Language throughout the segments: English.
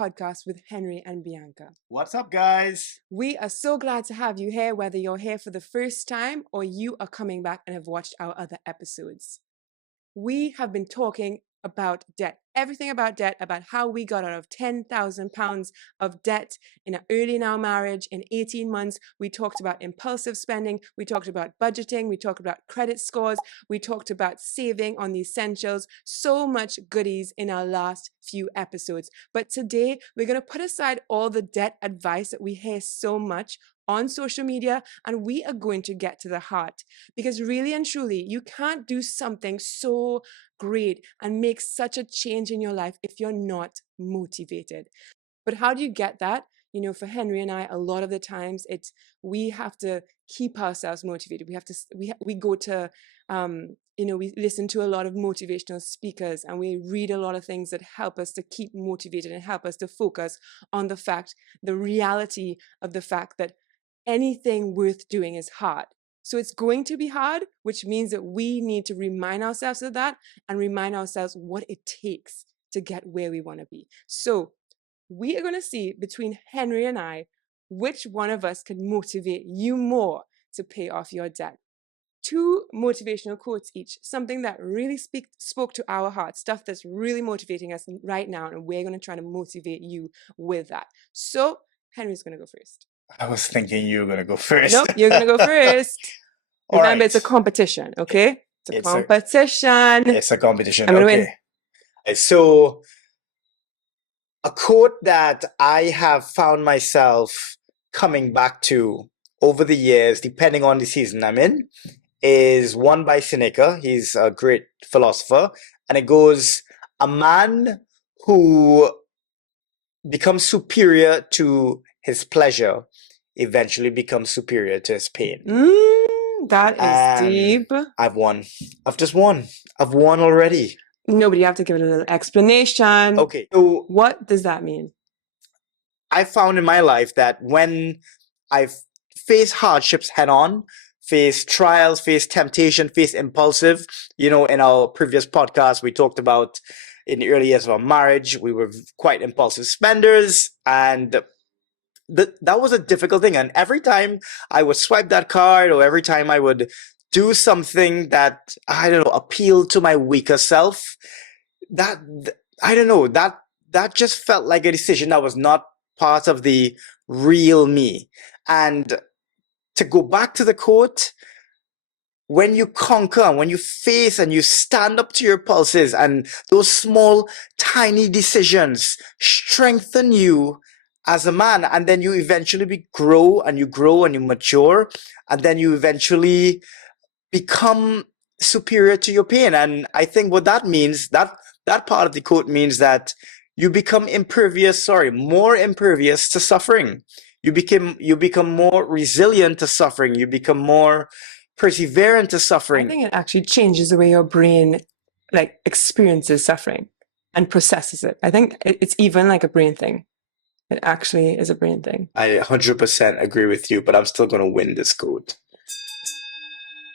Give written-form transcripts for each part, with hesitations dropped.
podcast with Henry and Bianca. What's up, guys? We are so glad to have you here, whether you're here for the first time or you are coming back and have watched our other episodes. We have been talking about debt, everything about debt, about how we got out of £10,000 of debt early in our marriage in 18 months. We talked about impulsive spending. We talked about budgeting. We talked about credit scores. We talked about saving on the essentials. So much goodies in our last few episodes. But today we're going to put aside all the debt advice that we hear so much on social media, and we are going to get to the heart, because really and truly, you can't do something so great and make such a change in your life if you're not motivated. But how do you get that? You know, for Henry and I, a lot of the times we have to keep ourselves motivated. We go to we listen to a lot of motivational speakers, and we read a lot of things that help us to keep motivated and help us to focus on the reality of the fact that anything worth doing is hard. So it's going to be hard, which means that we need to remind ourselves of that and remind ourselves what it takes to get where we want to be. So we are going to see between Henry and I, which one of us can motivate you more to pay off your debt. 2 motivational quotes each, something that really spoke to our hearts, stuff that's really motivating us right now, and we're going to try to motivate you with that. So Henry's going to go first. I was thinking you were going to go first. Nope, you're going to go first. Remember, right. It's a competition, okay? It's a competition. It's a competition, I'm gonna okay. Win. So, a quote that I have found myself coming back to over the years, depending on the season I'm in, is one by Seneca. He's a great philosopher. And it goes, a man who becomes superior to his pleasure eventually becomes superior to his pain. That is deep. I've won. I've just won. I've won already. No, but you have to give it a little explanation. Okay. So what does that mean? I found in my life that when I've faced hardships head on, face trials, face temptation, face impulsive, in our previous podcast, we talked about in the early years of our marriage, we were quite impulsive spenders, and that was a difficult thing. And every time I would swipe that card, or every time I would do something that, appealed to my weaker self, that just felt like a decision that was not part of the real me. And to go back to the quote, when you conquer, and when you face and you stand up to your pulses, and those small, tiny decisions strengthen you as a man, and then you eventually grow and you mature, and then you eventually become superior to your pain. And I think what that means, that part of the quote means that you become more impervious to suffering. You become more resilient to suffering. You become more perseverant to suffering. I think it actually changes the way your brain experiences suffering and processes it. I think it's even like a brain thing. It actually is a brain thing. I 100% agree with you, but I'm still going to win this quote.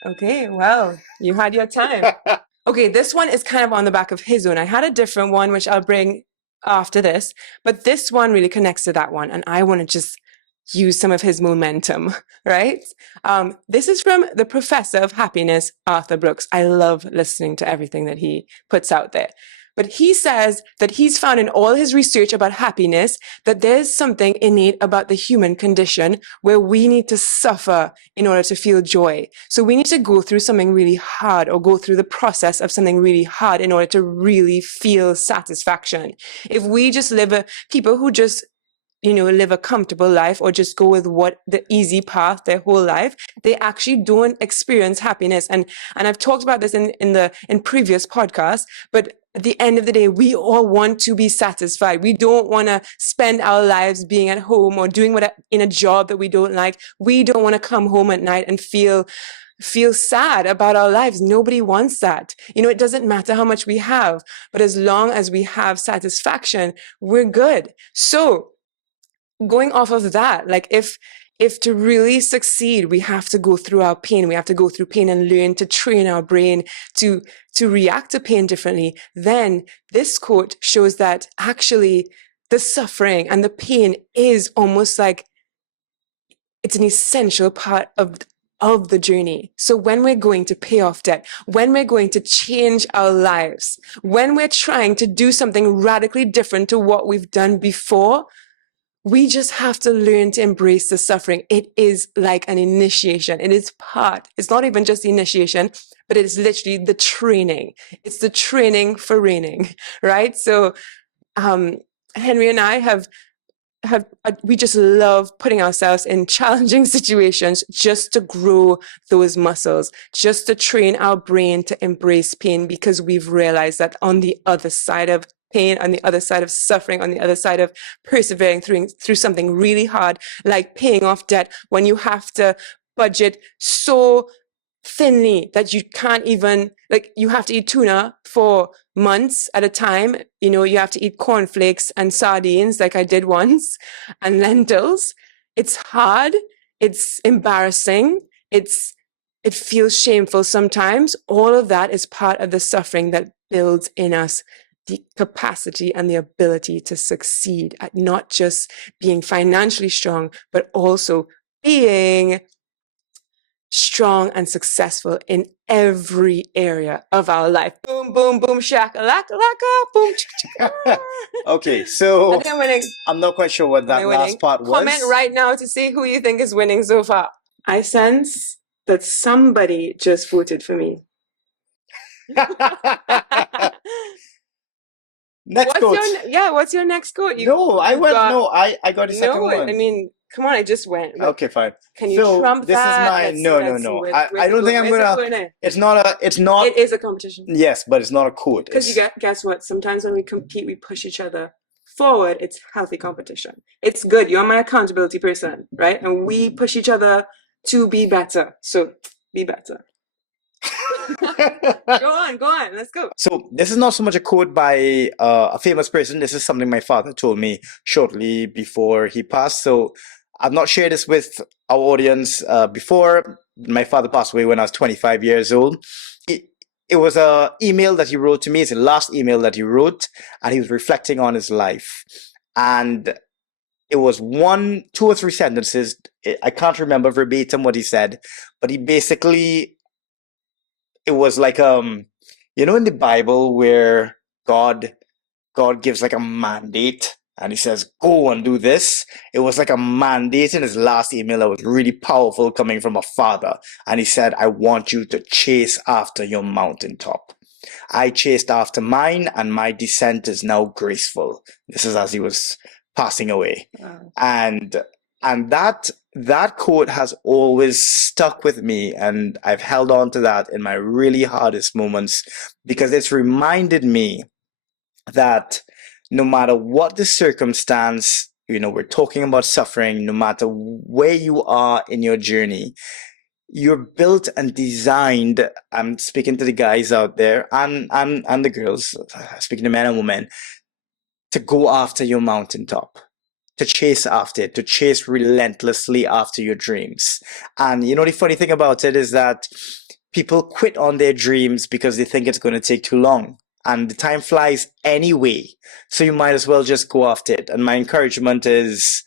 Okay, well, you had your time. Okay, this one is kind of on the back of his own. I had a different one, which I'll bring after this, but this one really connects to that one, and I want to just use some of his momentum, right? This is from the professor of happiness, Arthur Brooks. I love listening to everything that he puts out there. But he says that he's found in all his research about happiness that there's something innate about the human condition where we need to suffer in order to feel joy. So we need to go through something really hard, or go through the process of something really hard in order to really feel satisfaction. If we just people who just live a comfortable life, or just go with the easy path their whole life, they actually don't experience happiness. And I've talked about this in previous podcasts, but at the end of the day, we all want to be satisfied. We don't want to spend our lives being at home or doing in a job that we don't like. We don't want to come home at night and feel sad about our lives. Nobody wants that. It doesn't matter how much we have, but as long as we have satisfaction, we're good. So going off of that, if to really succeed, we have to go through our pain. We have to go through pain and learn to train our brain to react to pain differently. Then this quote shows that actually the suffering and the pain is almost like it's an essential part of the journey. So when we're going to pay off debt, when we're going to change our lives, when we're trying to do something radically different to what we've done before, we just have to learn to embrace the suffering. It is like an initiation. It is part. It's not even just the initiation, but it is literally the training. It's the training for reigning, right? So, Henry and I have we just love putting ourselves in challenging situations just to grow those muscles, just to train our brain to embrace pain, because we've realized that on the other side of pain, on the other side of suffering, on the other side of persevering through something really hard, like paying off debt, when you have to budget so thinly that you can't even, like, you have to eat tuna for months at a time. You know, you have to eat cornflakes and sardines like I did once, and lentils. It's hard. It's embarrassing. It feels shameful sometimes. All of that is part of the suffering that builds in us the capacity and the ability to succeed at not just being financially strong, but also being strong and successful in every area of our life. Boom, boom, boom, shaka, laka, laka, boom, chaka. Okay, so I think I'm winning. I'm not quite sure what Am that I last winning? part was. Comment right now to see who you think is winning so far. I sense that somebody just voted for me. Next quote. What's your next quote? I got the second one. I mean, come on, I just went. Okay, fine. Can you trump this that? is my no. I don't think I'm gonna. It's not. It is a competition. Yes, but it's not a quote. Because guess what? Sometimes when we compete, we push each other forward. It's healthy competition. It's good. You're my accountability person, right? And we push each other to be better. So be better. Go on. Let's go. So this is not so much a quote by a famous person. This is something my father told me shortly before he passed. So I've not shared this with our audience before. My father passed away when I was 25 years old. It was an email that he wrote to me. It's the last email that he wrote, and he was reflecting on his life. And it was 1, 2 or 3 sentences. I can't remember verbatim what he said, but he basically, it was like in the Bible where God gives like a mandate and he says, go and do this. It was like a mandate in his last email that was really powerful coming from a father. And he said, I want you to chase after your mountaintop. I chased after mine and my descent is now graceful. This is as he was passing away. Wow. And that quote has always stuck with me, and I've held on to that in my really hardest moments, because it's reminded me that no matter what the circumstance, we're talking about suffering, no matter where you are in your journey, you're built and designed. I'm speaking to the guys out there and the girls, speaking to men and women, to go after your mountaintop, to chase after it, to chase relentlessly after your dreams. And the funny thing about it is that people quit on their dreams because they think it's going to take too long. And the time flies anyway. So you might as well just go after it. And my encouragement is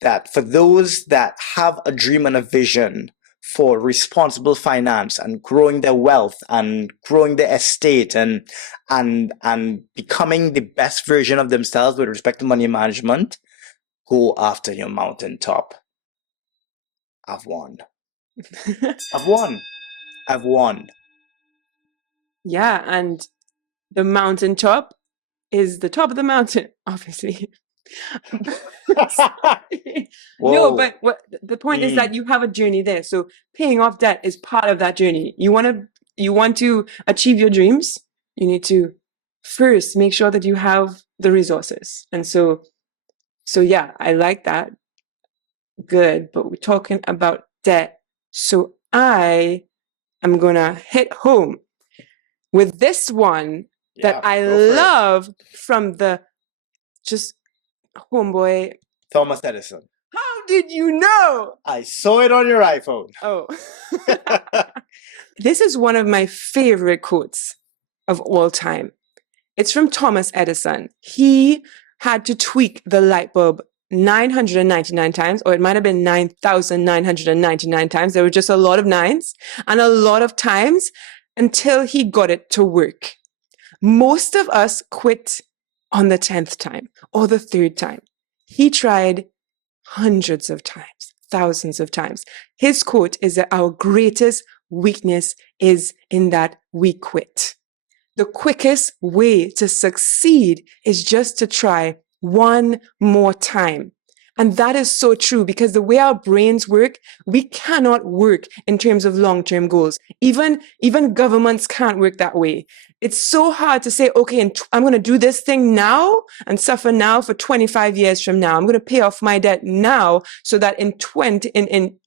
that for those that have a dream and a vision for responsible finance and growing their wealth and growing their estate and becoming the best version of themselves with respect to money management, go after your mountaintop. I've won. I've won. Yeah, and the mountaintop is the top of the mountain, obviously. No, but the point is that you have a journey there. So paying off debt is part of that journey. You want to achieve your dreams, you need to first make sure that you have the resources. And so yeah, I like that. Good, but we're talking about debt. So I am gonna hit home with this one that I love from the just homeboy Thomas Edison. How did you know? I saw it on your iPhone. Oh. This is one of my favorite quotes of all time. It's from Thomas Edison. He had to tweak the light bulb 999 times, or it might have been 9,999 times. There were just a lot of nines and a lot of times until he got it to work. Most of us quit on the 10th time or the 3rd time. He tried hundreds of times, thousands of times. His quote is that our greatest weakness is in that we quit. The quickest way to succeed is just to try one more time. And that is so true because the way our brains work, we cannot work in terms of long-term goals. Even governments can't work that way. It's so hard to say, okay, I'm going to do this thing now and suffer now for 25 years from now. I'm going to pay off my debt now so that in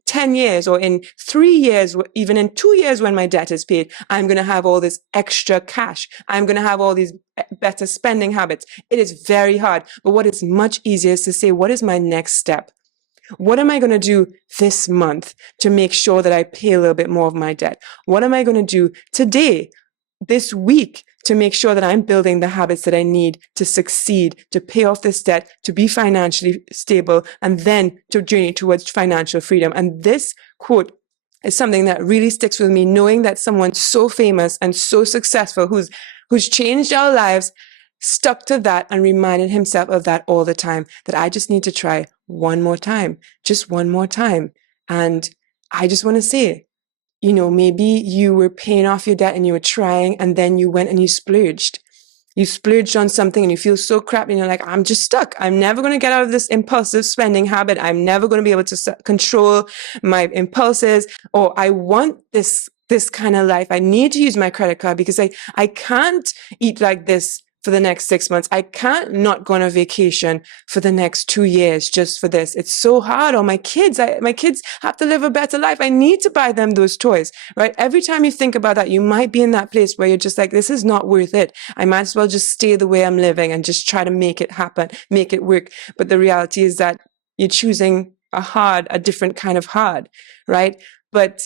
10 years or in 3 years, even in 2 years when my debt is paid, I'm going to have all this extra cash. I'm going to have all these better spending habits. It is very hard. But what is much easier is to say, what is my next step? What am I going to do this month to make sure that I pay a little bit more of my debt? What am I going to do today, this week, to make sure that I'm building the habits that I need to succeed, to pay off this debt, to be financially stable, and then to journey towards financial freedom? And this quote is something that really sticks with me, knowing that someone so famous and so successful who's changed our lives stuck to that and reminded himself of that all the time, that I just need to try one more time, just one more time. And I just want to say, maybe you were paying off your debt and you were trying, and then you went and you splurged. You splurged on something and you feel so crap and you're like, I'm just stuck. I'm never going to get out of this impulsive spending habit. I'm never going to be able to control my impulses, or I want this kind of life. I need to use my credit card because I can't eat like this for the next 6 months. I can't not go on a vacation for the next 2 years just for this. It's so hard. Or my kids have to live a better life. I need to buy them those toys, right? Every time you think about that, you might be in that place where you're just like, this is not worth it. I might as well just stay the way I'm living and just try to make it happen, make it work. But the reality is that you're choosing a different kind of hard, right? But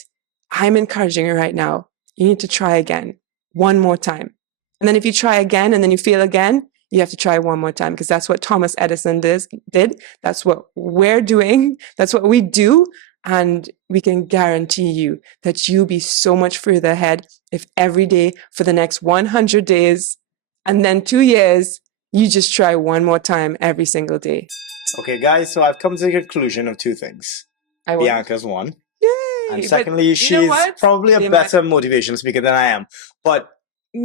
I'm encouraging you right now. You need to try again, one more time. And then if you try again and then you fail again, you have to try one more time, because that's what Thomas Edison did. That's what we're doing. That's what we do. And we can guarantee you that you'll be so much further ahead if every day for the next 100 days and then 2 years, you just try one more time every single day. Okay, guys, so I've come to the conclusion of 2 things. Bianca's won. Yay! And secondly, she's probably a better motivation speaker than I am. But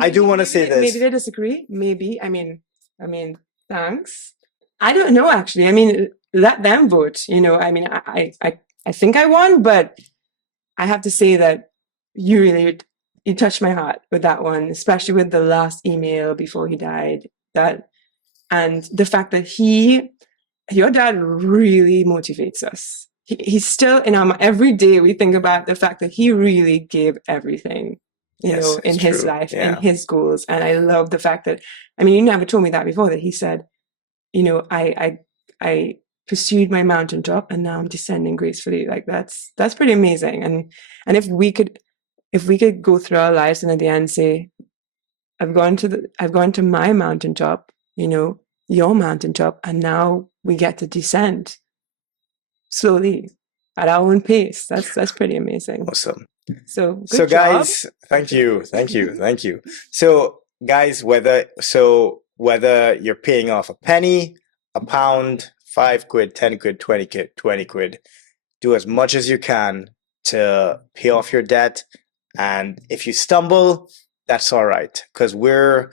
I do want to say this. Maybe they disagree. Maybe. I mean, thanks. I don't know, actually. I mean, let them vote. I think I won, but I have to say that you touched my heart with that one, especially with the last email before he died. And the fact that your dad really motivates us. He's still in every day we think about the fact that he really gave everything. In his life, in his goals. And I love the fact that, you never told me that before, that he said, I pursued my mountaintop and now I'm descending gracefully. Like that's pretty amazing. And if we could go through our lives and at the end say, I've gone to my mountaintop, your mountaintop, and now we get to descend slowly at our own pace. That's pretty amazing. Awesome. So guys, thank you. So guys, whether you're paying off a penny, a pound, 5 quid, 10 quid, 20 quid, do as much as you can to pay off your debt. And if you stumble, that's all right, because we're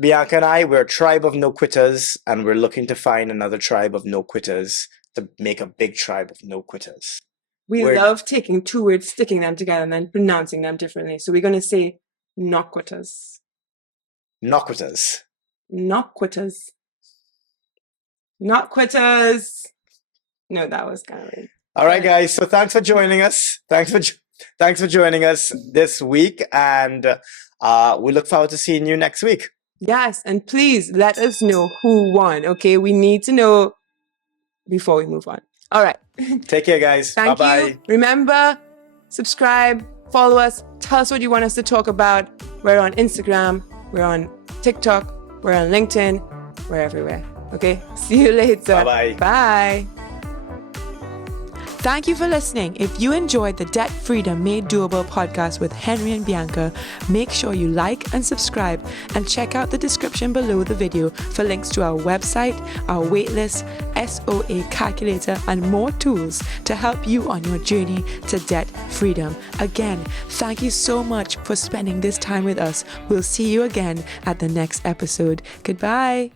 Bianca and I, we're a tribe of no quitters, and we're looking to find another tribe of no quitters to make a big tribe of no quitters. We love taking 2 words, sticking them together, and then pronouncing them differently. So we're going to say not quitters. Not quitters. Not quitters. Not quitters. No, that was kind of weird. All right, guys. So thanks for joining us. Thanks for joining us this week, and we look forward to seeing you next week. Yes, and please let us know who won. Okay, we need to know before we move on. All right. Take care, guys. Thank Bye-bye. you. Remember, subscribe, follow us, tell us what you want us to talk about. We're on Instagram, we're on TikTok, we're on LinkedIn. We're everywhere. Okay? See you later. Bye-bye. Bye. Thank you for listening. If you enjoyed the Debt Freedom Made Doable podcast with Henry and Bianca, make sure you like and subscribe and check out the description below the video for links to our website, our waitlist, SOA calculator, and more tools to help you on your journey to debt freedom. Again, thank you so much for spending this time with us. We'll see you again at the next episode. Goodbye.